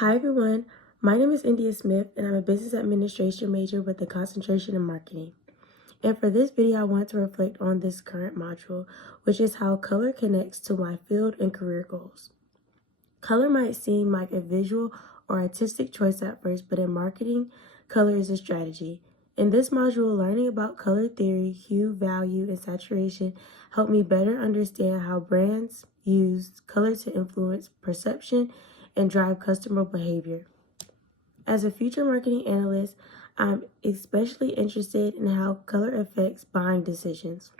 Hi everyone, my name is India Smith and I'm a business administration major with a concentration in marketing. And for this video, I want to reflect on this current module, which is how color connects to my field and career goals. Color might seem like a visual or artistic choice at first, but in marketing, color is a strategy. In this module, learning about color theory, hue, value, and saturation helped me better understand how brands use color to influence perception and drive customer behavior. As a future marketing analyst, I'm especially interested in how color affects buying decisions.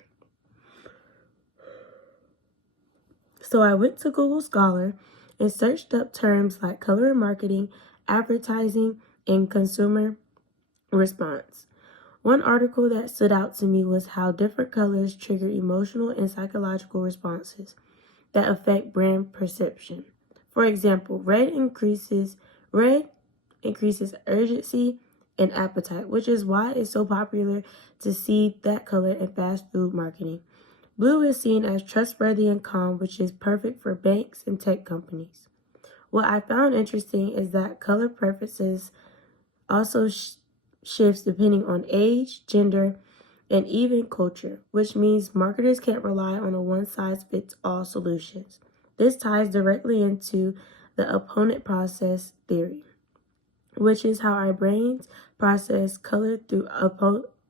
So I went to Google Scholar and searched up terms like color in marketing, advertising, and consumer response. One article that stood out to me was how different colors trigger emotional and psychological responses that affect brand perception. For example, red increases urgency and appetite, which is why it's so popular to see that color in fast food marketing. Blue is seen as trustworthy and calm, which is perfect for banks and tech companies. What I found interesting is that color preferences also shifts depending on age, gender, and even culture, which means marketers can't rely on a one-size-fits-all solutions. This ties directly into the opponent process theory, which is how our brains process color through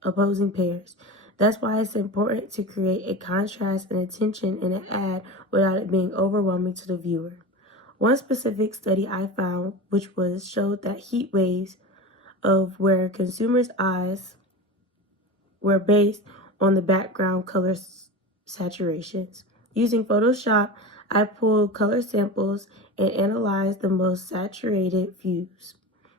opposing pairs. That's why it's important to create a contrast and a tension in an ad without it being overwhelming to the viewer. One specific study I found, which showed that heat waves of where consumers' eyes were based on the background color saturations. Using Photoshop, I pulled color samples and analyzed the most saturated hues.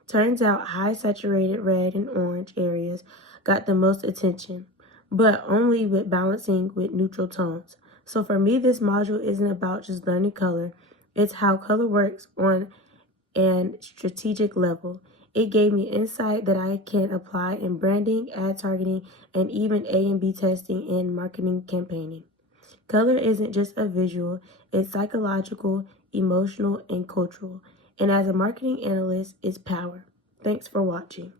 Turns out high saturated red and orange areas got the most attention, but only with balancing with neutral tones. So for me, this module isn't about just learning color. It's how color works on an strategic level. It gave me insight that I can apply in branding, ad targeting, and even A&B testing in marketing campaigning. Color isn't just a visual, it's psychological, emotional, and cultural. And as a marketing analyst, it's power. Thanks for watching.